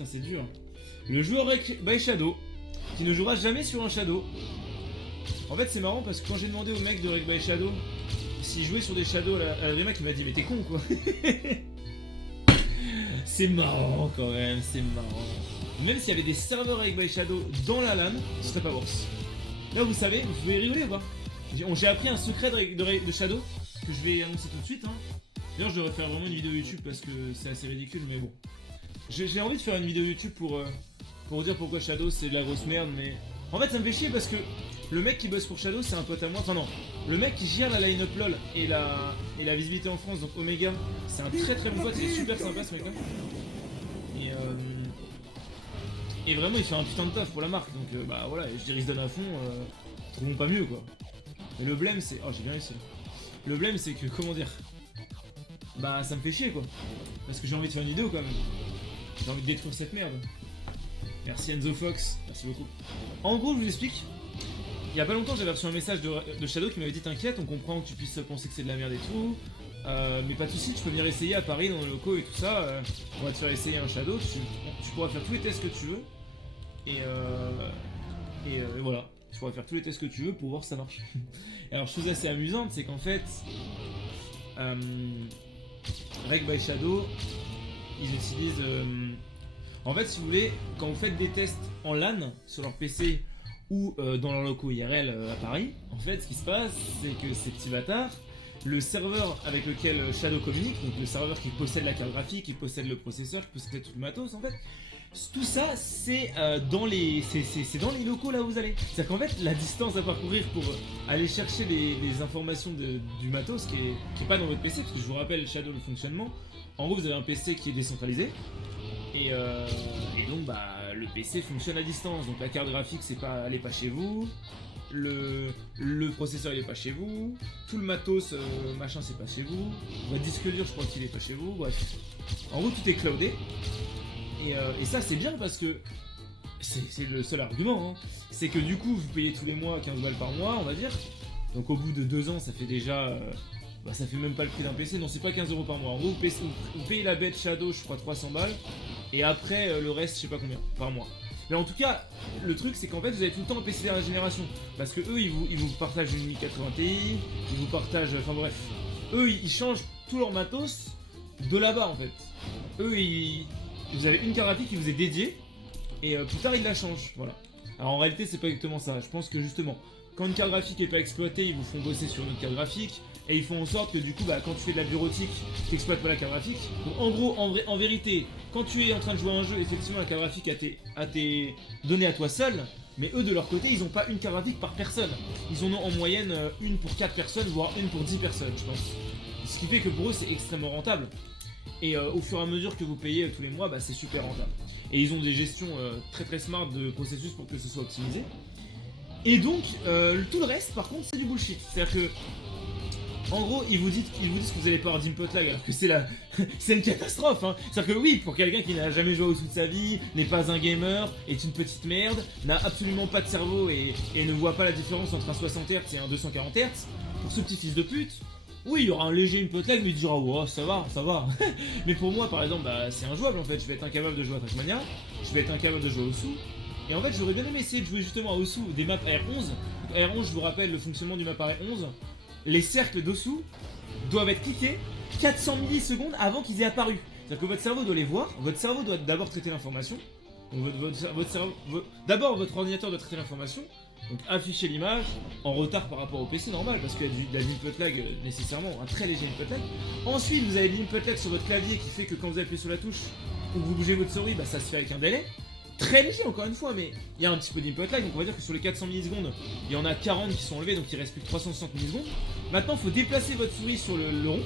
putain c'est dur. Le joueur by Shadow, qui ne jouera jamais sur un Shadow. En fait c'est marrant parce que quand j'ai demandé au mec de Reg by Shadow s'il jouait sur des Shadows à la VMAC, il m'a dit mais t'es con quoi. C'est marrant quand même, c'est marrant. Même s'il y avait des serveurs avec by Shadow dans la LAN, ce serait pas worse. Là vous savez, vous pouvez rigoler ou pas. J'ai appris un secret de Shadow que je vais annoncer tout de suite. Hein. D'ailleurs je devrais faire vraiment une vidéo YouTube parce que c'est assez ridicule mais bon. J'ai envie de faire une vidéo YouTube pour vous dire pourquoi Shadow c'est de la grosse merde mais... En fait ça me fait chier parce que le mec qui bosse pour Shadow c'est un pote à moi. Enfin non, le mec qui gère la line-up LOL et la visibilité en France, donc Omega, c'est un très très bon pote, il est super sympa ce mec là. Et vraiment il fait un putain de taf pour la marque donc bah voilà, je dirais il se donne à fond, trouvons pas mieux quoi. Mais le blême c'est... Oh j'ai bien réussi. Le blême c'est que, comment dire, bah ça me fait chier quoi. Parce que j'ai envie de faire une vidéo quand même. J'ai envie de détruire cette merde. Merci Enzo Fox, merci beaucoup. En gros je vous explique. Il y a pas longtemps j'avais reçu un message de Shadow qui m'avait dit t'inquiète, on comprend que tu puisses penser que c'est de la merde et tout. Mais pas de soucis, tu peux venir essayer à Paris dans les locaux et tout ça. On va te faire essayer un Shadow, tu pourras faire tous les tests que tu veux. Et voilà, tu pourras faire tous les tests que tu veux pour voir si ça marche. Alors chose assez amusante, c'est qu'en fait, Reg by Shadow, ils utilisent... en fait si vous voulez, quand vous faites des tests en LAN sur leur PC ou dans leurs locaux IRL à Paris, en fait ce qui se passe c'est que ces petits bâtards, le serveur avec lequel Shadow communique, donc le serveur qui possède la carte graphique, qui possède le processeur, qui possède tout le matos en fait, tout ça c'est dans les locaux là où vous allez. C'est-à-dire qu'en fait la distance à parcourir pour aller chercher les informations du matos qui est pas dans votre PC, parce que je vous rappelle Shadow le fonctionnement, en gros vous avez un PC qui est décentralisé. Et donc bah le PC fonctionne à distance, donc la carte graphique elle est pas chez vous, le processeur il est pas chez vous, tout le matos machin c'est pas chez vous, votre disque dur je crois qu'il est pas chez vous, bref. En gros tout est cloudé, et ça c'est bien parce que c'est le seul argument, hein. C'est que du coup vous payez tous les mois 15 balles par mois on va dire, donc au bout de 2 ans ça fait déjà... bah ça fait même pas le prix d'un PC, non c'est pas 15 € par mois. En gros vous payez la bête Shadow je crois 300 balles et après le reste je sais pas combien par mois. Mais en tout cas le truc c'est qu'en fait vous avez tout le temps un PC dernière génération parce que eux ils vous partagent une 1080 Ti, ils vous partagent, enfin bref, eux ils changent tout leur matos de là-bas en fait. Eux vous avez une carte graphique qui vous est dédiée et plus tard ils la changent, voilà. Alors en réalité c'est pas exactement ça, je pense que justement quand une carte graphique n'est pas exploitée ils vous font bosser sur une autre carte graphique. Et ils font en sorte que du coup, bah, quand tu fais de la bureautique, tu n'exploites pas la carte graphique. Donc en gros, en vérité, quand tu es en train de jouer à un jeu, effectivement la carte graphique a été donnée à toi seul. Mais eux de leur côté, ils n'ont pas une carte graphique par personne. Ils en ont en moyenne une pour 4 personnes, voire une pour 10 personnes, je pense. Ce qui fait que pour eux, c'est extrêmement rentable. Et au fur et à mesure que vous payez tous les mois, bah, c'est super rentable. Et ils ont des gestions très très smart de processus pour que ce soit optimisé. Et donc, tout le reste, par contre, c'est du bullshit. C'est-à-dire que en gros, ils vous disent que vous allez pas avoir d'input lag alors que c'est une catastrophe, hein. C'est-à-dire que oui, pour quelqu'un qui n'a jamais joué au sous de sa vie, n'est pas un gamer, est une petite merde, n'a absolument pas de cerveau et ne voit pas la différence entre un 60 Hz et un 240 Hz, pour ce petit fils de pute, oui, il y aura un léger input lag, mais il dira ouais, ça va. Mais pour moi, par exemple, bah, c'est injouable en fait. Je vais être incapable de jouer à Trackmania, je vais être incapable de jouer au sous. Et en fait, j'aurais bien aimé essayer de jouer justement à Osu des maps AR11. AR11, je vous rappelle le fonctionnement du map AR11. Les cercles d'Osu doivent être cliqués 400 millisecondes avant qu'ils aient apparu. C'est-à-dire que votre cerveau doit les voir, votre cerveau doit d'abord traiter l'information. Donc d'abord votre ordinateur doit traiter l'information, donc afficher l'image en retard par rapport au PC normal, parce qu'il y a de l'input lag nécessairement, un très léger input lag. Ensuite vous avez l'input lag sur votre clavier qui fait que quand vous appuyez sur la touche ou que vous bougez votre souris, bah, ça se fait avec un délai. Très léger encore une fois, mais il y a un petit peu d'input lag, donc on va dire que sur les 400 millisecondes, il y en a 40 qui sont enlevés, donc il reste plus que 360 millisecondes. Maintenant, il faut déplacer votre souris sur le rond.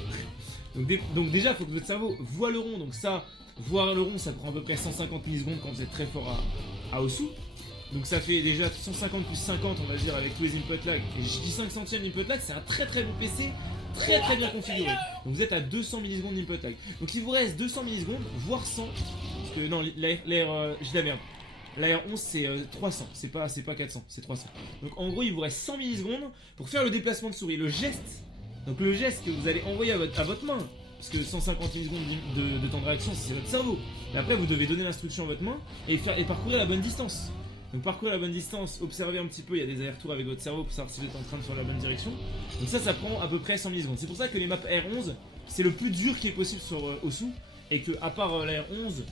Donc déjà, il faut que votre cerveau voit le rond, donc ça, voir le rond, ça prend à peu près 150 millisecondes quand vous êtes très fort à Osu. Donc ça fait déjà 150 plus 50, on va dire, avec tous les input lag. Et je dis 5 centièmes d'input lag, c'est un très très bon PC, très très bien configuré. Donc vous êtes à 200 millisecondes d'input lag. Donc il vous reste 200 millisecondes, voire 100. Parce que non, j'ai de la merde. L'AR 11 c'est 300, c'est pas 400, c'est 300. Donc en gros il vous reste 100 millisecondes pour faire le déplacement de souris. Le geste que vous allez envoyer à votre main parce que 150 millisecondes de temps de réaction, c'est votre cerveau. Mais après, vous devez donner l'instruction à votre main et parcourir la bonne distance. Donc parcourir la bonne distance, observer un petit peu, il y a des allers-retours avec votre cerveau pour savoir si vous êtes en train de faire la bonne direction. Donc ça prend à peu près 100 millisecondes. C'est pour ça que les maps R11, c'est le plus dur qui est possible sur Osu, et que à part la R11,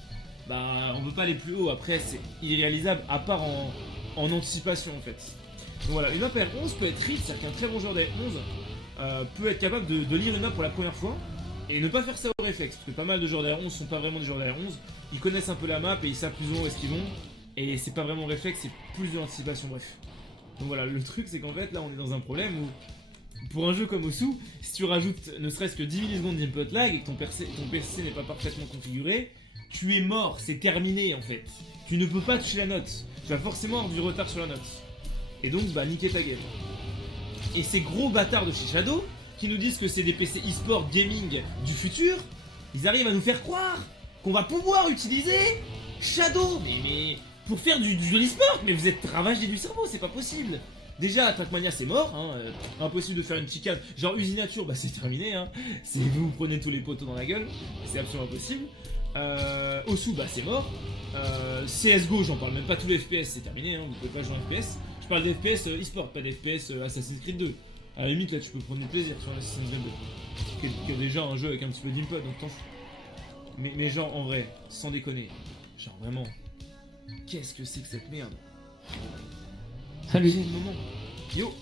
bah on peut pas aller plus haut. Après c'est irréalisable à part en anticipation en fait. Donc voilà, une map R11 peut être riche, c'est-à-dire qu'un très bon joueur d'R11 peut être capable de lire une map pour la première fois et ne pas faire ça au réflexe, parce que pas mal de joueurs d'R11 sont pas vraiment des joueurs d'R11, ils connaissent un peu la map et ils savent plus ou moins où est-ce qu'ils vont, et c'est pas vraiment réflexe, c'est plus de l'anticipation, bref. Donc voilà, le truc c'est qu'en fait là on est dans un problème où pour un jeu comme Osu, si tu rajoutes ne serait-ce que 10 millisecondes d'input lag et que ton PC n'est pas parfaitement configuré, tu es mort, c'est terminé en fait. Tu ne peux pas toucher la note, tu vas forcément avoir du retard sur la note. Et donc bah niquer ta game. Et ces gros bâtards de chez Shadow, qui nous disent que c'est des PC e-sport gaming du futur, ils arrivent à nous faire croire qu'on va pouvoir utiliser Shadow, mais pour faire du e-sport, mais vous êtes ravagé du cerveau, c'est pas possible. Déjà, Trackmania c'est mort, hein, impossible de faire une chicane. Genre Usinature, bah c'est terminé, hein. Vous prenez tous les poteaux dans la gueule, c'est absolument impossible. Osu, bah c'est mort. CSGO, j'en parle même pas, tous les FPS c'est terminé, hein, vous pouvez pas jouer en FPS. Je parle d'FPS e-sport, pas d'FPS Assassin's Creed 2. À la limite, là tu peux prendre du plaisir sur Assassin's Creed 2. Qui est déjà un jeu avec un petit peu d'input, donc t'en fous. Mais genre en vrai, sans déconner, genre vraiment, qu'est-ce que c'est que cette merde? Salut. Moment. Yo.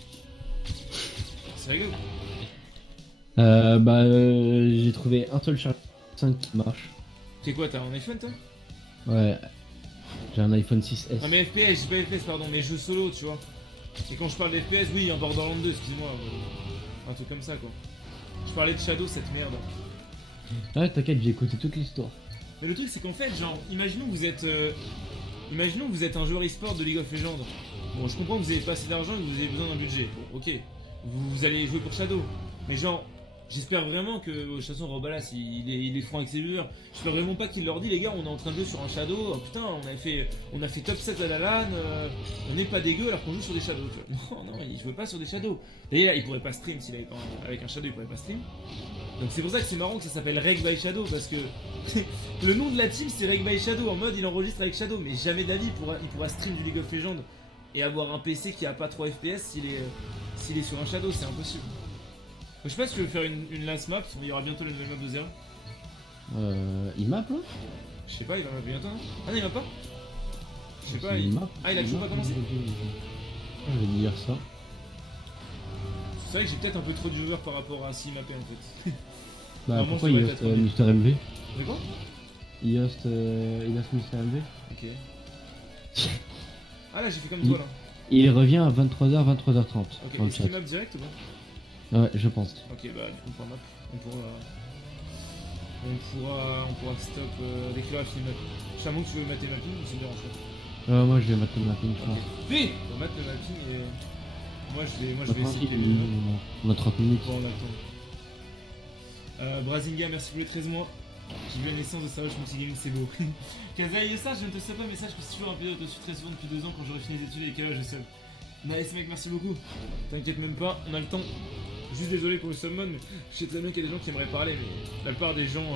C'est rigolo. J'ai trouvé un seul chargeur 5 qui marche. C'est quoi, t'as un iPhone toi? Ouais. J'ai un iPhone 6S. Non mais FPS, j'ai pas FPS pardon, mais jeux solo tu vois. Et quand je parle d'FPS, oui, un Borderlands 2, excuse-moi. Un truc comme ça quoi. Je parlais de Shadow, cette merde. Ouais, t'inquiète, j'ai écouté toute l'histoire. Mais le truc c'est qu'en fait, genre, imaginons que vous êtes un joueur e-sport de League of Legends. Bon, je comprends que vous avez pas assez d'argent et que vous avez besoin d'un budget. Bon, ok. Vous allez jouer pour Shadow. Mais genre, j'espère vraiment que, de toute façon, Robalas, il est franc avec ses viewers. J'espère vraiment pas qu'il leur dit, les gars, on est en train de jouer sur un Shadow. Oh, putain, on a fait top 7 à la LAN. On n'est pas dégueu alors qu'on joue sur des Shadows. Tu vois. Non, il jouait pas sur des Shadows. D'ailleurs, il pourrait pas stream s'il avait pas avec un Shadow, il pourrait pas stream. Donc c'est pour ça que c'est marrant que ça s'appelle Reg by Shadow, parce que le nom de la team c'est Reg by Shadow, en mode il enregistre avec Shadow, mais jamais de la vie il pourra stream du League of Legends et avoir un PC qui a pas 3 FPS s'il est sur un Shadow, c'est impossible. Je sais pas si tu veux faire une last map, il y aura bientôt la nouvelle map de 0. Il map là? Je sais pas, il va mapper bientôt, non? Ah non, il va pas? Je sais pas, il a toujours pas commencé? Je vais dire ça. C'est vrai que j'ai peut-être un peu trop de viewers par rapport à s'il mappait en fait. Bah pourquoi il host Mr MV? De quoi? Il host Mr MV. Ok. Ah là j'ai fait comme toi là. Il revient à 23h, 23h30. Ok, est-ce qu'il map direct ou pas? Ouais, je pense. Ok, bah du coup on pourra map. On pourra stop dès qu'il aura fini le map. Chamon que tu veux mater le mapping ou ça me dérange pas? Moi je vais mettre le mapping je pense. Fais! On va mettre le mapping et... Moi je vais essayer de on a 30 minutes. Bon, on attend. Brazinga, merci pour les 13 mois. J'ai vu la naissance de Saroche Multigaming, c'est beau. Kazaï, ça, je ne te sais pas, mais sache que si tu veux un vidéo, je te suis très souvent depuis 2 ans quand j'aurai fini les études et quel âge je seul. Nice mec, merci beaucoup. T'inquiète même pas, on a le temps. Juste désolé pour le summon, mais je sais très bien qu'il y a des gens qui aimeraient parler, mais la plupart des gens.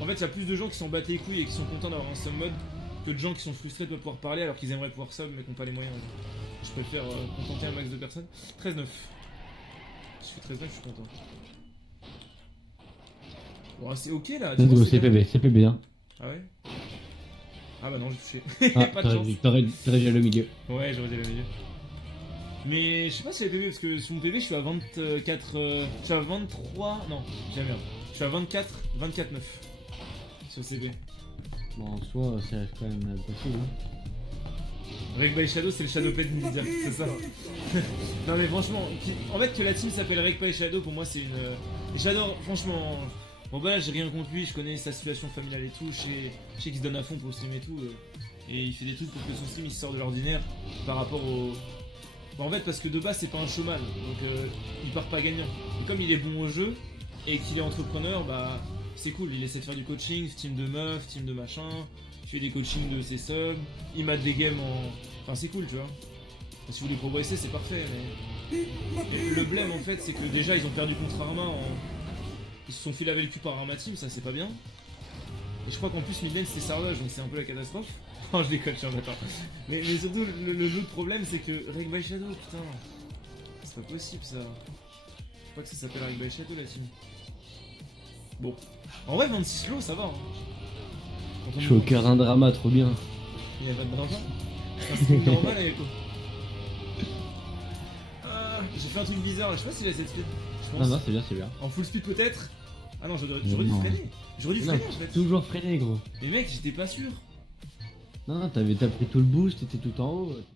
En fait, il y a plus de gens qui s'en battent les couilles et qui sont contents d'avoir un summon que de gens qui sont frustrés de ne pas pouvoir parler alors qu'ils aimeraient pouvoir sub mais qui n'ont pas les moyens. Je préfère contenter un max de personnes. 13-9. Si je fais 13-9, je suis content. Bon, c'est ok là. C'est PB, c'est PB hein. Ah ouais? Ah bah non, j'ai touché. Ah, pas de chance. T'aurais déjà le milieu. Ouais, j'aurais déjà le milieu. Mais je sais pas si j'ai PB parce que sur mon PB je suis à 24. Je suis à 23. Non, jamais. Je suis à 24, 24-9 sur CB. Bon, en soi, ça reste quand même possible. Hein. Reg by Shadow, c'est le Shadow Pet Nvidia, c'est ça. Non mais franchement, en fait que la team s'appelle Reg by Shadow, pour moi c'est une... Et j'adore, franchement... Bon bah là j'ai rien contre lui, je connais sa situation familiale et tout, je sais qu'il se donne à fond pour le stream et tout. Et il fait des trucs pour que son stream il sorte de l'ordinaire par rapport au... Bah, en fait parce que de base c'est pas un showman, donc il part pas gagnant. Et comme il est bon au jeu, et qu'il est entrepreneur, bah c'est cool, il essaie de faire du coaching, team de meufs, team de machin... Il fait des coachings de ses subs, il mate des games en... Enfin c'est cool tu vois. Si vous voulez progresser c'est parfait mais... Et le blême en fait c'est que déjà ils ont perdu contre Arma en... Ils se sont fait laver le cul par Arma Team, ça c'est pas bien. Et je crois qu'en plus midlane c'était Sardoche, donc c'est un peu la catastrophe. Oh, je déconne, je suis d'accord. Mais surtout, l'autre problème c'est que Reg by Shadow, putain. C'est pas possible ça. Je crois que ça s'appelle Reg by Shadow la team. Bon. En vrai, 26 lots, ça va. Hein. Quand on Je suis au cœur un drama, trop bien. Il y a pas de drama. C'est un stream normal avec quoi. Ah, j'ai fait un truc bizarre, je sais pas si j'ai cette speed. Je pense. Non, c'est bien, c'est bien. En full speed peut-être. Ah non, j'aurais dû Non. freiner. J'aurais dû Non, freiner en fait. toujours freiné, gros. Mais mec, j'étais pas sûr. Non, t'as pris tout le boost, t'étais tout en haut.